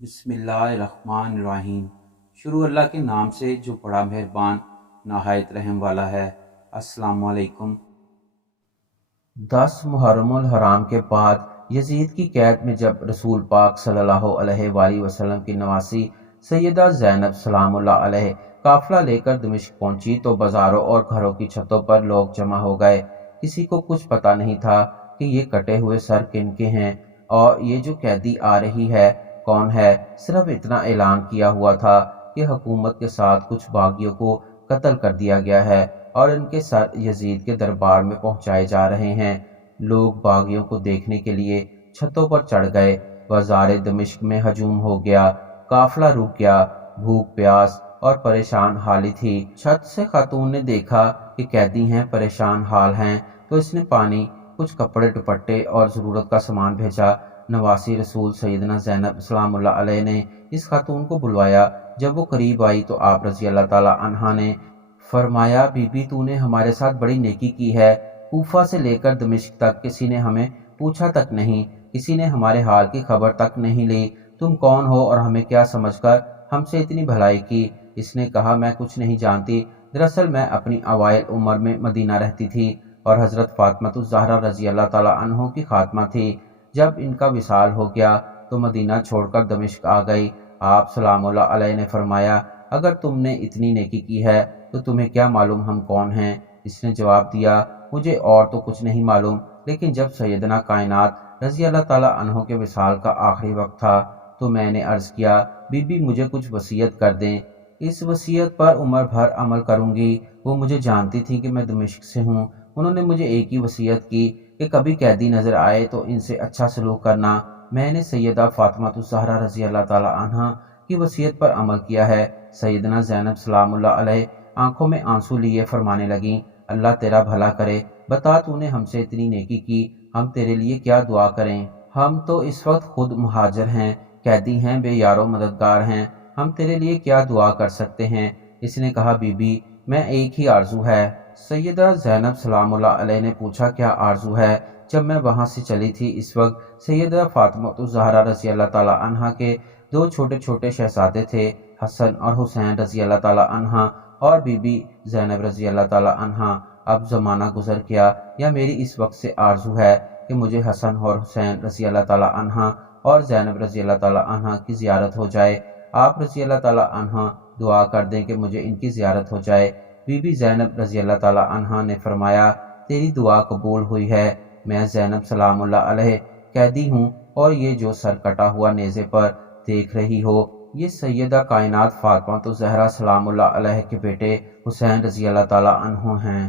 بسم اللہ الرحمن الرحیم۔ شروع اللہ کے نام سے جو بڑا مہربان نہایت رحم والا ہے۔ السلام علیکم۔ 10 محرم الحرام کے بعد یزید کی قید میں جب رسول پاک صلی اللہ علیہ وآلہ وسلم کی نواسی سیدہ زینب سلام اللہ علیہ قافلہ لے کر دمشق پہنچی تو بازاروں اور گھروں کی چھتوں پر لوگ جمع ہو گئے۔ کسی کو کچھ پتہ نہیں تھا کہ یہ کٹے ہوئے سر کن کے ہیں اور یہ جو قیدی آ رہی ہے کون ہے۔ صرف اتنا اعلان کیا ہوا تھا کہ حکومت کے ساتھ کچھ باغیوں کو قتل کر دیا گیا ہے اور ان کے سر یزید کے دربار میں پہنچائے جا رہے ہیں۔ لوگ باغیوں کو دیکھنے کے لیے چھتوں پر چڑھ گئے۔ بازار دمشق میں ہجوم ہو گیا، قافلہ رک گیا۔ بھوک پیاس اور پریشان حالی تھی۔ چھت سے خاتون نے دیکھا کہ قیدی ہیں، پریشان حال ہیں، تو اس نے پانی، کچھ کپڑے دوپٹے اور ضرورت کا سامان بھیجا۔ نواسی رسول سیدنا زینب سلام اللہ علیہ نے اس خاتون کو بلوایا۔ جب وہ قریب آئی تو آپ رضی اللہ تعالی عنہا نے فرمایا، بی بی تو نے ہمارے ساتھ بڑی نیکی کی ہے۔ کوفہ سے لے کر دمشق تک کسی نے ہمیں پوچھا تک نہیں، کسی نے ہمارے حال کی خبر تک نہیں لی۔ تم کون ہو اور ہمیں کیا سمجھ کر ہم سے اتنی بھلائی کی؟ اس نے کہا، میں کچھ نہیں جانتی، دراصل میں اپنی اوائل عمر میں مدینہ رہتی تھی اور حضرت فاطمہ الزہرا رضی اللہ تعالی عنہ کی خاتمہ تھی۔ جب ان کا وصال ہو گیا تو مدینہ چھوڑ کر دمشق آ گئی۔ آپ سلام اللہ علیہ نے فرمایا، اگر تم نے اتنی نیکی کی ہے تو تمہیں کیا معلوم ہم کون ہیں؟ اس نے جواب دیا، مجھے اور تو کچھ نہیں معلوم، لیکن جب سیدنا کائنات رضی اللہ تعالیٰ عنہ کے وصال کا آخری وقت تھا تو میں نے عرض کیا، بی بی مجھے کچھ وصیت کر دیں، اس وصیت پر عمر بھر عمل کروں گی۔ وہ مجھے جانتی تھی کہ میں دمشق سے ہوں۔ انہوں نے مجھے ایک ہی وصیت کی کہ کبھی قیدی نظر آئے تو ان سے اچھا سلوک کرنا۔ میں نے سیدہ فاطمہ الزہرا رضی اللہ تعالی عنہا کی وصیت پر عمل کیا ہے۔ سیدنا زینب سلام اللہ علیہ آنکھوں میں آنسو لیے فرمانے لگیں، اللہ تیرا بھلا کرے، بتا تو نے ہم سے اتنی نیکی کی، ہم تیرے لیے کیا دعا کریں؟ ہم تو اس وقت خود مہاجر ہیں، قیدی ہیں، بے یار و مددگار ہیں، ہم تیرے لیے کیا دعا کر سکتے ہیں؟ اس نے کہا، بی بی میں ایک ہی آرزو ہے۔ سیدہ زینب سلام اللہ علیہ نے پوچھا، کیا آرزو ہے؟ جب میں وہاں سے چلی تھی اس وقت سیدہ فاطمہ الزہرا رضی اللہ تعالی عنہا کے 2 چھوٹے چھوٹے شہزادے تھے، حسن اور حسین رضی اللہ تعالی عنہا اور بی بی زینب رضی اللہ تعالی عنہا۔ اب زمانہ گزر گیا، یا میری اس وقت سے آرزو ہے کہ مجھے حسن اور حسین رضی اللہ تعالی عنہا اور زینب رضی اللہ تعالی عنہا کی زیارت ہو جائے۔ آپ رضی اللہ تعالی عنہا دعا کر دیں کہ مجھے ان کی زیارت ہو جائے۔ بی بی زینب رضی اللہ تعالی عنہا نے فرمایا، تیری دعا قبول ہوئی ہے۔ میں زینب سلام اللہ علیہ قیدی ہوں اور یہ جو سر کٹا ہوا نیزے پر دیکھ رہی ہو، یہ سیدہ کائنات فاطمہ الزہرا سلام اللہ علیہ کے بیٹے حسین رضی اللہ تعالی عنہ ہیں۔